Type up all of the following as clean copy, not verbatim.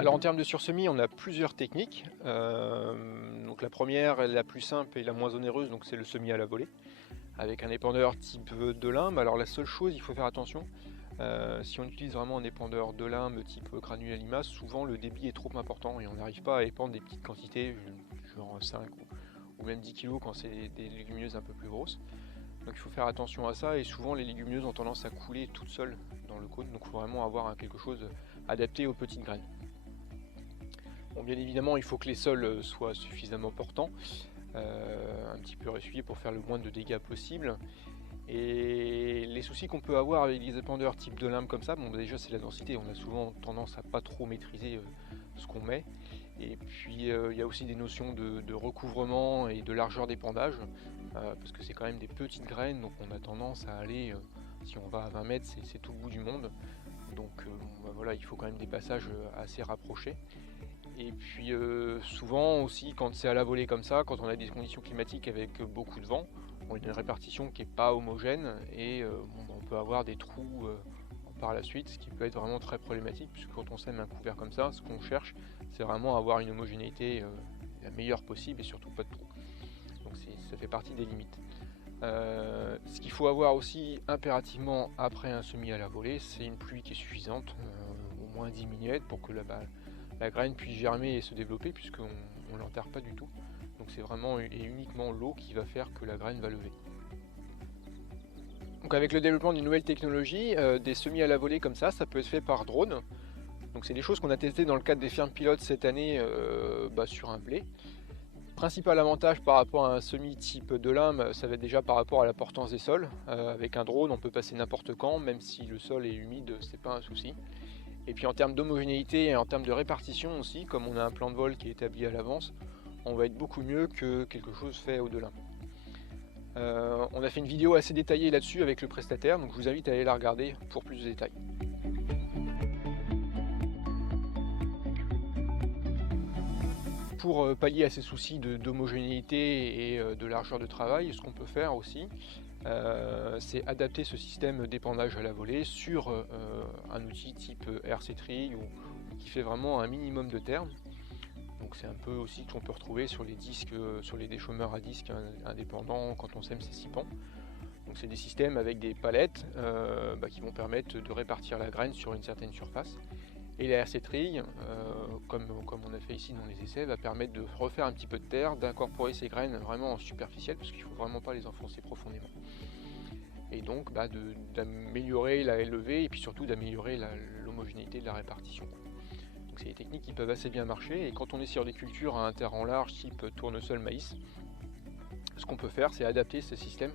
Alors en termes de sursemis, on a plusieurs techniques. Donc la première, la plus simple et la moins onéreuse, donc c'est le semis à la volée, avec un épandeur type de lime. Alors la seule chose, il faut faire attention, si on utilise vraiment un épandeur de lime type granule à limace, souvent le débit est trop important et on n'arrive pas à épandre des petites quantités, genre 5 ou même 10 kg quand c'est des légumineuses un peu plus grosses. Donc il faut faire attention à ça, et souvent les légumineuses ont tendance à couler toutes seules dans le cône, donc il faut vraiment avoir quelque chose adapté aux petites graines. Bon, bien évidemment, il faut que les sols soient suffisamment portants, un petit peu ressuyés pour faire le moins de dégâts possible. Et les soucis qu'on peut avoir avec les épandeurs type de lime comme ça, bon déjà c'est la densité, on a souvent tendance à pas trop maîtriser ce qu'on met. Et puis il y a aussi des notions de recouvrement et de largeur d'épandage, parce que c'est quand même des petites graines, donc on a tendance à aller, si on va à 20 mètres, c'est tout le bout du monde. Donc voilà, il faut quand même des passages assez rapprochés. Et puis souvent aussi quand c'est à la volée comme ça, quand on a des conditions climatiques avec beaucoup de vent, on a une répartition qui n'est pas homogène et on peut avoir des trous par la suite, ce qui peut être vraiment très problématique, puisque quand on sème un couvert comme ça, ce qu'on cherche c'est vraiment avoir une homogénéité la meilleure possible et surtout pas de trous. Donc ça fait partie des limites. Ce qu'il faut avoir aussi impérativement après un semis à la volée, c'est une pluie qui est suffisante, au moins 10 mm pour que la graine puisse germer et se développer, puisqu'on ne l'enterre pas du tout. Donc c'est vraiment et uniquement l'eau qui va faire que la graine va lever. Donc avec le développement d'une nouvelle technologie, des semis à la volée comme ça peut être fait par drone. Donc c'est des choses qu'on a testées dans le cadre des fermes pilotes cette année sur un blé. Principal avantage par rapport à un semis type de lime, ça va être déjà par rapport à la portance des sols. Avec un drone, on peut passer n'importe quand, même si le sol est humide, c'est pas un souci. Et puis en termes d'homogénéité et en termes de répartition aussi, comme on a un plan de vol qui est établi à l'avance, on va être beaucoup mieux que quelque chose fait au-delà. On a fait une vidéo assez détaillée là-dessus avec le prestataire, donc je vous invite à aller la regarder pour plus de détails. Pour pallier à ces soucis d'homogénéité et de largeur de travail, ce qu'on peut faire aussi, c'est adapter ce système d'épandage à la volée sur un outil type RC-Trig qui fait vraiment un minimum de termes. Donc c'est un peu aussi ce qu'on peut retrouver sur les disques, sur les déchômeurs à disques indépendants quand on sème ces 6 pans. Donc c'est des systèmes avec des palettes qui vont permettre de répartir la graine sur une certaine surface. Et la RC-Trig, comme on a fait ici dans les essais, va permettre de refaire un petit peu de terre, d'incorporer ces graines vraiment en superficielle, parce qu'il ne faut vraiment pas les enfoncer profondément. Et donc d'améliorer la levée et puis surtout d'améliorer l'homogénéité de la répartition. Donc c'est des techniques qui peuvent assez bien marcher, et quand on est sur des cultures à un terrain large type tournesol, maïs, ce qu'on peut faire c'est adapter ces systèmes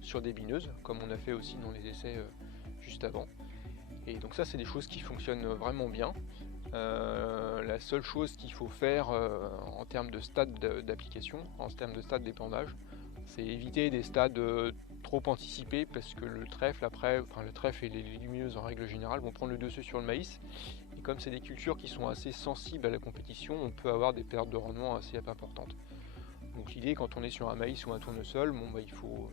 sur des bineuses, comme on a fait aussi dans les essais juste avant. Et donc ça c'est des choses qui fonctionnent vraiment bien. La seule chose qu'il faut faire en termes de stade d'application, en termes de stade d'épandage, c'est éviter des stades trop anticipés, parce que le trèfle et les légumineuses en règle générale vont prendre le dessus sur le maïs. Et comme c'est des cultures qui sont assez sensibles à la compétition, on peut avoir des pertes de rendement assez importantes. Donc l'idée quand on est sur un maïs ou un tournesol, il faut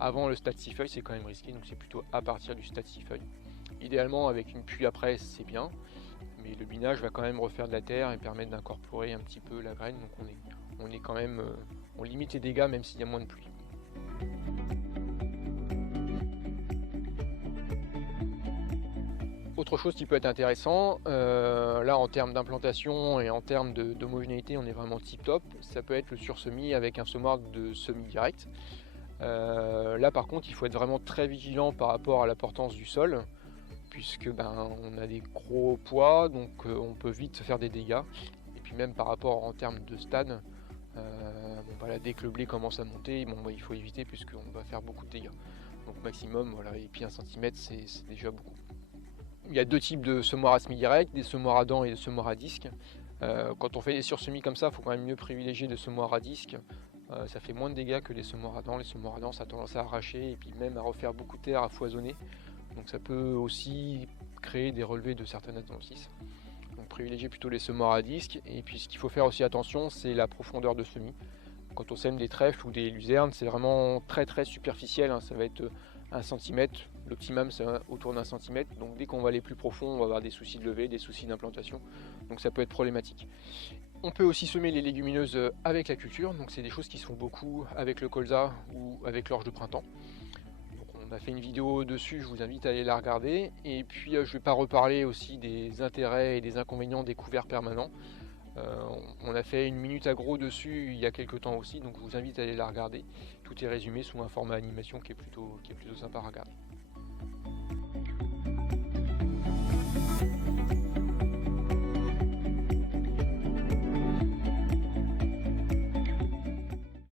avant le stade 6 feuilles, c'est quand même risqué, donc c'est plutôt à partir du stade 6 feuilles. Idéalement avec une pluie après c'est bien, mais le binage va quand même refaire de la terre et permettre d'incorporer un petit peu la graine, donc on est quand même, on limite les dégâts même s'il y a moins de pluie. Autre chose qui peut être intéressant, là en termes d'implantation et en termes d'homogénéité on est vraiment tip top, ça peut être le sursemis avec un semoir de semis direct. Là par contre il faut être vraiment très vigilant par rapport à la portance du sol, puisque on a des gros poids, donc on peut vite faire des dégâts. Et puis même par rapport en termes de stade, dès que le blé commence à monter, il faut éviter, puisqu'on va faire beaucoup de dégâts. Donc maximum, et puis 1 cm c'est déjà beaucoup. Il y a deux types de semoirs à semi-direct, des semoirs à dents et des semoirs à disque. Quand on fait des sursemis comme ça, il faut quand même mieux privilégier des semoirs à disque. Ça fait moins de dégâts que les semoirs à dents. Les semoirs à dents, ça a tendance à arracher et puis même à refaire beaucoup de terre, à foisonner. Donc ça peut aussi créer des relevés de certaines adventices. Donc privilégier plutôt les semoirs à disque. Et puis ce qu'il faut faire aussi attention, c'est la profondeur de semis. Quand on sème des trèfles ou des luzernes, c'est vraiment très très superficiel, ça va être 1 cm, L'optimum c'est autour d'un centimètre, donc dès qu'on va aller plus profond, on va avoir des soucis de levée, des soucis d'implantation, donc ça peut être problématique. On peut aussi semer les légumineuses avec la culture, donc c'est des choses qui se font beaucoup avec le colza ou avec l'orge de printemps. Donc on a fait une vidéo dessus, je vous invite à aller la regarder. Et puis je ne vais pas reparler aussi des intérêts et des inconvénients des couverts permanents. On a fait une minute agro dessus il y a quelques temps aussi, donc je vous invite à aller la regarder. Tout est résumé sous un format animation qui est plutôt sympa à regarder.